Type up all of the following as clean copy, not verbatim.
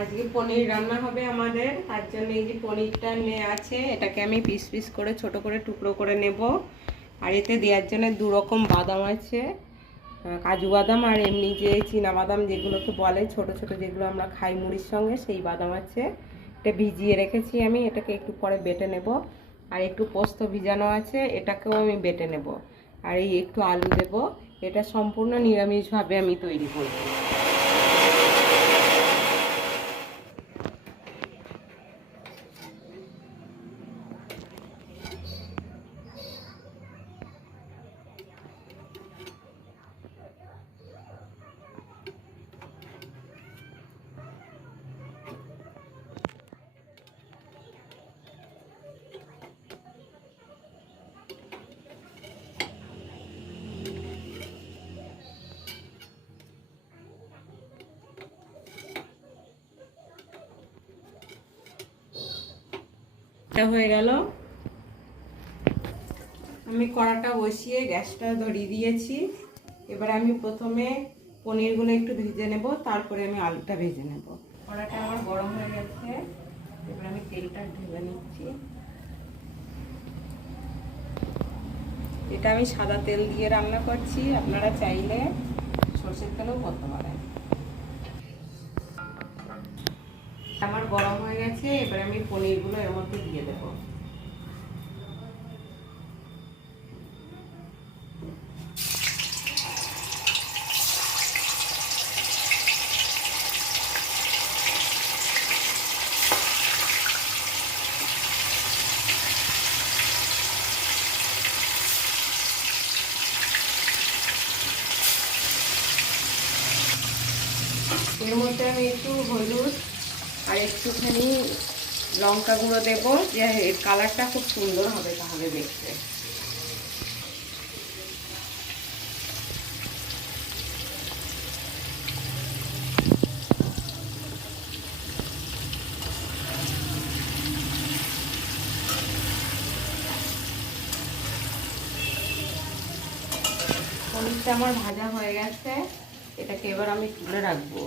আজকে পনির রান্না হবে আমাদের, তার জন্য এই যে পনিরটা নিয়ে আছে, এটাকে আমি পিস পিস করে ছোট করে টুকরো করে নেব। আর এতে দেওয়ার জন্য দু রকম বাদাম আছে, কাজু বাদাম আর এমনি যে চীনা বাদাম যেগুলোকে বলে ছোট ছোট, যেগুলো আমরা খাই মুড়ির সঙ্গে, সেই বাদাম আছে। এটা ভিজিয়ে রেখেছি আমি, এটাকে একটু পরে বেটে নেব। আর একটু পোস্ত ভিজানো আছে, এটাকেও আমি বেটে নেব। আর এই একটু আলু দেব। এটা সম্পূর্ণ নিরামিষভাবে আমি তৈরি করব। হয়ে গেল, আমি কড়াটা বসিয়ে গ্যাসটা ধরিয়ে দিয়েছি। এবার আমি প্রথমে পনিরগুলো একটু ভেজে নেব, তারপরে আমি আলুটা ভেজে নেব। কড়াটা আমার গরম হয়ে গেছে, এবার আমি তেলটা ঢেলে নিচ্ছি। এটা আমি সাদা তেল দিয়ে রান্না করছি, আপনারা চাইলে সরষের তেলও করতে পারেন। আমার গরম হয়ে গেছে, এবার আমি পনিরগুলো এর মধ্যে দিয়ে দেব। এর মধ্যে আমি একটু হলুদ আর একটুখানি লঙ্কা গুঁড়ো দেবো, যে এর কালারটা খুব সুন্দর হবে তাহলে দেখতে। পনিরটা আমার ভাজা হয়ে গেছে, এটাকে এবার আমি তুলে রাখবো।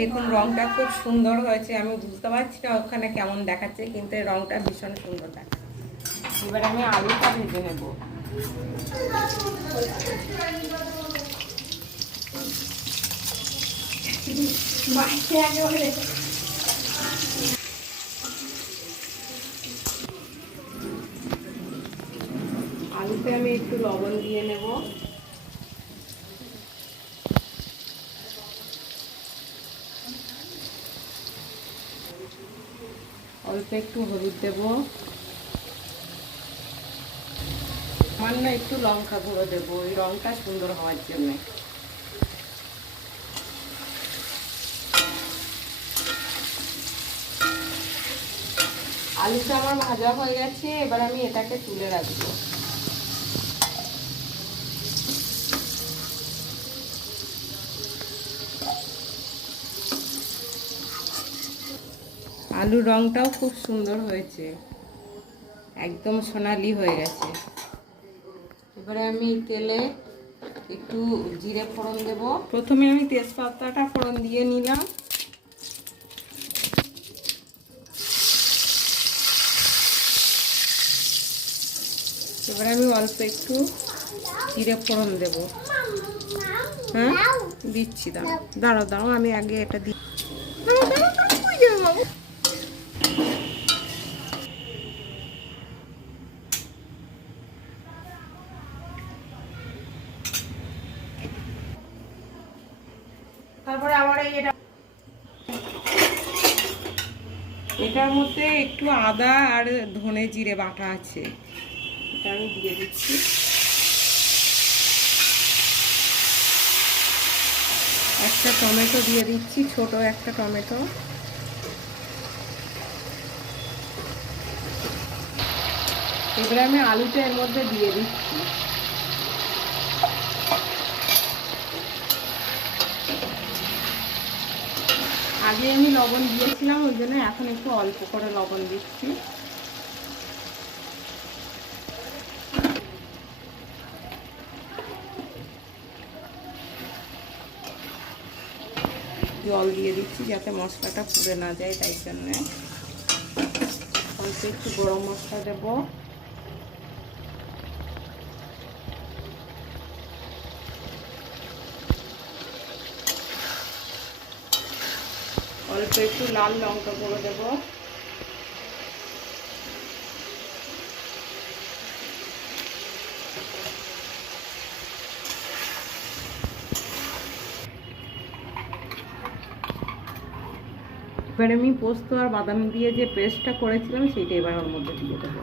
দেখুন রংটা খুব সুন্দর হয়েছে, আমি বুঝতে পারছি না ওখানে কেমন দেখাচ্ছে, কিন্তু এই রংটা ভীষণ সুন্দর দেখাচ্ছে। এবার আমি আলুটা ভেজে নেব। আলুতে আমি একটু লবণ দিয়ে নেব। অল্প একটু হলুদ দেব, সামান্য একটু লঙ্কা গুঁড়ো দেবো, ওই রংটা সুন্দর হওয়ার জন্য। আলুটা আমার ভাজা হয়ে গেছে, এবার আমি এটাকে তুলে রাখবো। আলুর রংটাও খুব সুন্দর হয়েছে, একদম সোনালি হয়ে গেছে। এবারে আমি তেলে একটু জিরে ফোড়ন দেব। প্রথমে আমি তেজপাতাটা ফোড়ন দিয়ে নিলাম। এবারে আমি অল্প একটু জিরে ফোড়ন দেব। হ্যাঁ দিচ্ছি, দাঁড়াও দাঁড়াও দাঁড়াও, আমি আগে এটা দিই। তারপরে আবার এটার মধ্যে একটু আদা আর ধনে জিরে বাটা আছে, এটা আমি দিয়ে দিচ্ছি। একটা টমেটো দিয়ে দিচ্ছি, ছোট একটা টমেটো। এবারে আমি আলুটা এর মধ্যে দিয়ে দিচ্ছি। আগে আমি লবণ দিয়েছিলাম, ওই জন্য এখন একটু অল্প করে লবণ দিচ্ছি। জল দিয়ে দিচ্ছি যাতে মশলাটা পুড়ে না যায়, তাই জন্য অল্প একটু গরম মশলা দেব। অল্প একটু লাল লঙ্কা গুঁড়ো দেব। এবার আমি পোস্ত আর বাদাম দিয়ে যে পেস্টটা করেছিলাম সেইটা এবার ওর মধ্যে দিয়ে দেবো।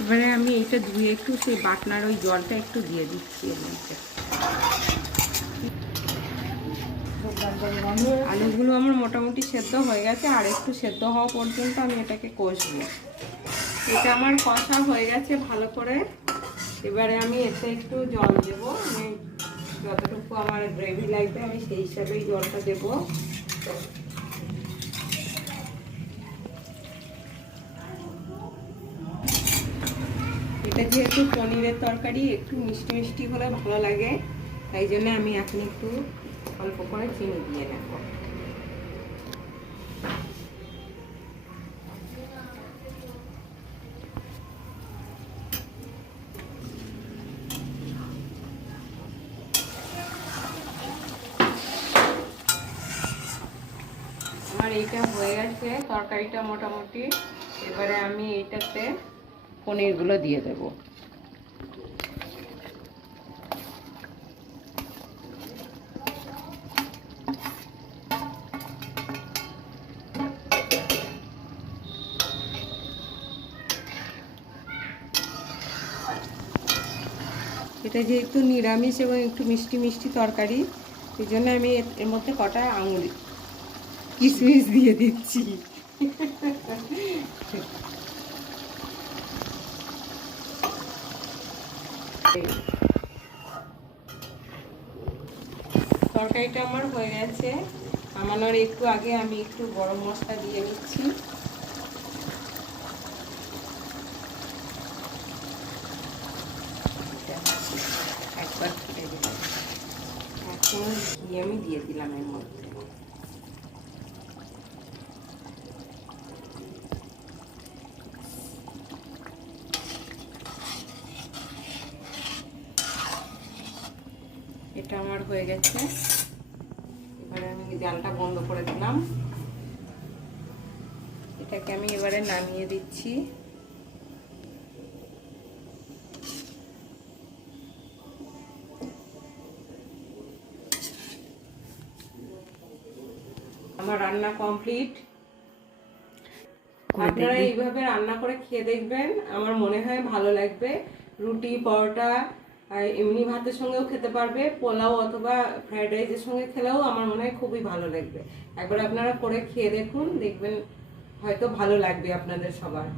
এবারে আমি এইটা ধুয়ে একটু সেই বাটনার ওই জলটা একটু দিয়ে দিচ্ছি এর মধ্যে। আলুগুলো আমার মোটামুটি সেদ্ধ হয়ে গেছে, আর একটু সেদ্ধ হওয়া পর্যন্ত আমি এটাকে কষবো। এটা আমার কষা হয়ে গেছে ভালো করে। এবারে আমি এতে একটু জল দেবো, আমি যতটুকু আমার গ্রেভি লাগবে আমি সেই হিসাবেই জলটা দেবো। এটা যেহেতু পনিরের তরকারি একটু মিষ্টি মিষ্টি হলে ভালো লাগে, তাই জন্য আমি এখন একটু অল্প করে চিনি দিয়ে নেব। আমার এইটা হয়ে গেছে তরকারিটা মোটামুটি। এবারে আমি এইটাতে পনিরগুলো দিয়ে দেব। এটা যেহেতু নিরামিষ এবং একটু মিষ্টি মিষ্টি তরকারি, এই জন্য আমি এর মধ্যে কটা আঙুর কিশমিশ দিয়ে দিচ্ছি। তরকারিটা আমার হয়ে গেছে। নামানোর একটু আগে আমি একটু গরম মশলা দিয়ে দিচ্ছি। একবার ফুটে দিলাম, এখন ঘি আমি দিয়ে দিলাম এর মধ্যে। এটা আমার হয়ে গেছে। এবারে আমি জালটা বন্ধ করে দিলাম। এটাকে আমি এবারে নামিয়ে দিচ্ছি। আমার রান্না কমপ্লিট। আপনারা এইভাবে রান্না করে খেয়ে দেখবেন, আমার মনে হয় ভালো লাগবে। রুটি, পরোটা, এমনি ভাতের সঙ্গেও খেতে পারবে, পোলাও অথবা ফ্রাইড রাইসের সঙ্গে খেলেও আমার মনে হয় খুবই ভালো লাগবে। একবার আপনারা করে খেয়ে দেখুন, দেখবেন হয়তো ভালো লাগবে আপনাদের সবার।